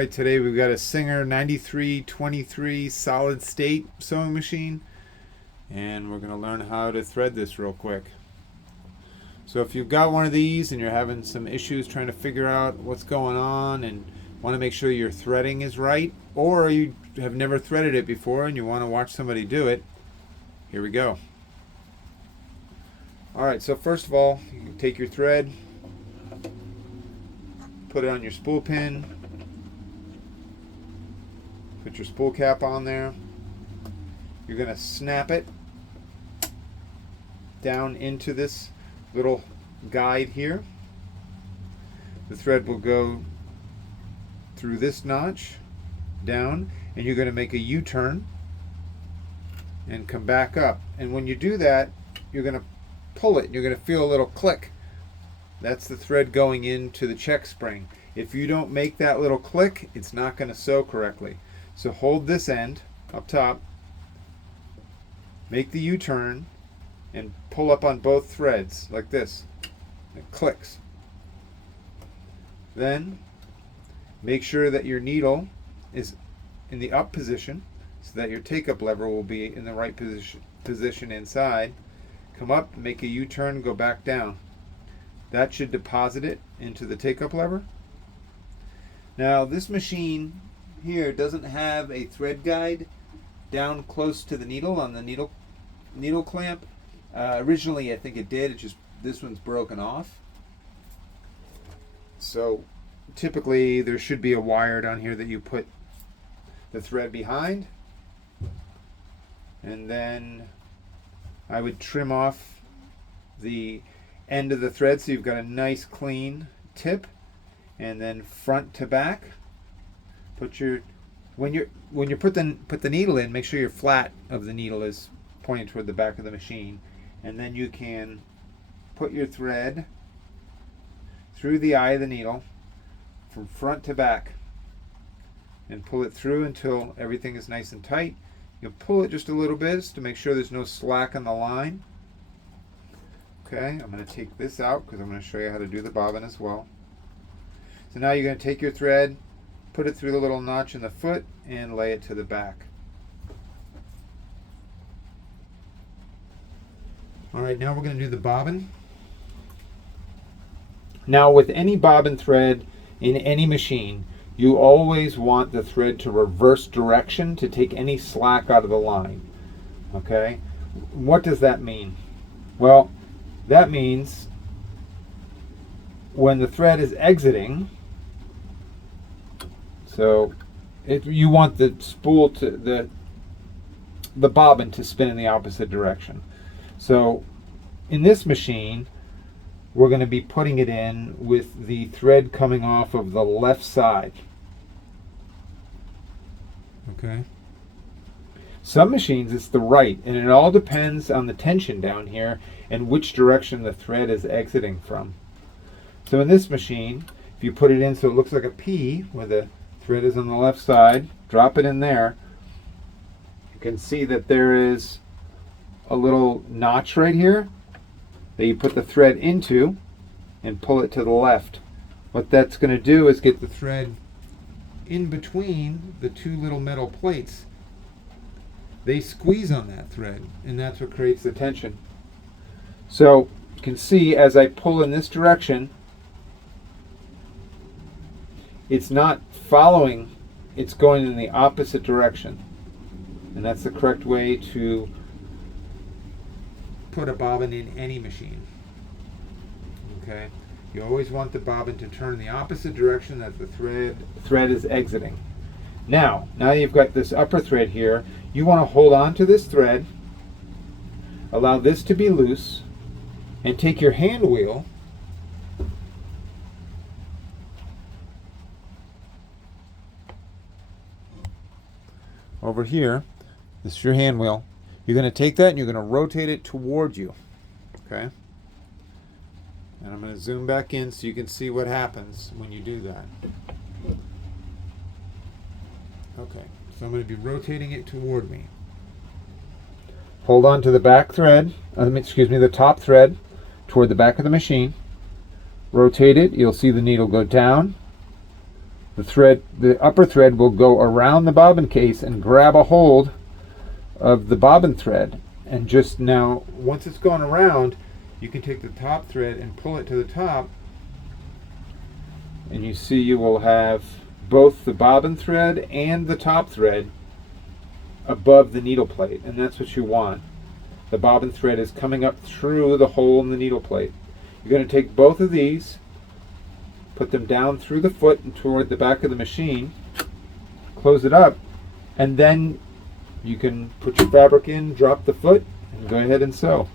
Alright, today we've got a Singer 9323 solid state sewing machine, and we're going to learn how to thread this real quick. So if you've got one of these and you're having some issues trying to figure out what's going on and want to make sure your threading is right, or you have never threaded it before and you want to watch somebody do it, here we go. Alright, so first of all, you can take your thread, put it on your spool pin, put your spool cap on there. You're going to snap it down into this little guide here. The thread will go through this notch down, and you're going to make a U-turn and come back up. And when you do that, you're going to pull it. You're going to feel a little click. That's the thread going into the check spring. If you don't make that little click, it's not going to sew correctly. So hold this end up top, make the U-turn, and pull up on both threads like this. It clicks. Then make sure that your needle is in the up position so that your take-up lever will be in the right position inside. Come up, make a U-turn, go back down. That should deposit it into the take-up lever. Now this machine here doesn't have a thread guide down close to the needle on the needle clamp. Originally I think it did, it's just this one's broken off. So typically there should be a wire down here that you put the thread behind, and then I would trim off the end of the thread so you've got a nice clean tip, and then front to back. When you put the needle in, make sure your flat of the needle is pointing toward the back of the machine, and then you can put your thread through the eye of the needle from front to back and pull it through until everything is nice and tight. You'll pull it just a little bit to make sure there's no slack on the line. Okay, I'm going to take this out because I'm going to show you how to do the bobbin as well. So now you're going to take your thread, put it through the little notch in the foot, and lay it to the back. Alright, now we're going to do the bobbin. Now with any bobbin thread in any machine, you always want the thread to reverse direction to take any slack out of the line. Okay? What does that mean? Well, that means when the thread is exiting, so you want the spool to the bobbin to spin in the opposite direction. So in this machine, we're going to be putting it in with the thread coming off of the left side. Okay. Some machines it's the right, and it all depends on the tension down here and which direction the thread is exiting from. So in this machine, if you put it in so it looks like a P where the thread is on the left side, drop it in there, you can see that there is a little notch right here that you put the thread into and pull it to the left. What that's going to do is get the thread in between the two little metal plates. They squeeze on that thread, and that's what creates the tension. So you can see as I pull in this direction, it's not following, it's going in the opposite direction. And that's the correct way to put a bobbin in any machine. Okay? You always want the bobbin to turn in the opposite direction that the thread is exiting. Now you've got this upper thread here, you want to hold on to this thread, allow this to be loose, and take your hand wheel over here. This is your hand wheel. You're going to take that and you're going to rotate it toward you. Okay? And I'm going to zoom back in so you can see what happens when you do that. Okay, so I'm going to be rotating it toward me. Hold on to the back thread, the top thread toward the back of the machine. Rotate it, you'll see the needle go down. the upper thread will go around the bobbin case and grab a hold of the bobbin thread. And just now, once it's gone around, you can take the top thread and pull it to the top, and you see you will have both the bobbin thread and the top thread above the needle plate, and that's what you want. The bobbin thread is coming up through the hole in the needle plate. You're going to take both of these, put them down through the foot and toward the back of the machine, close it up, and then you can put your fabric in, drop the foot, and go ahead and sew.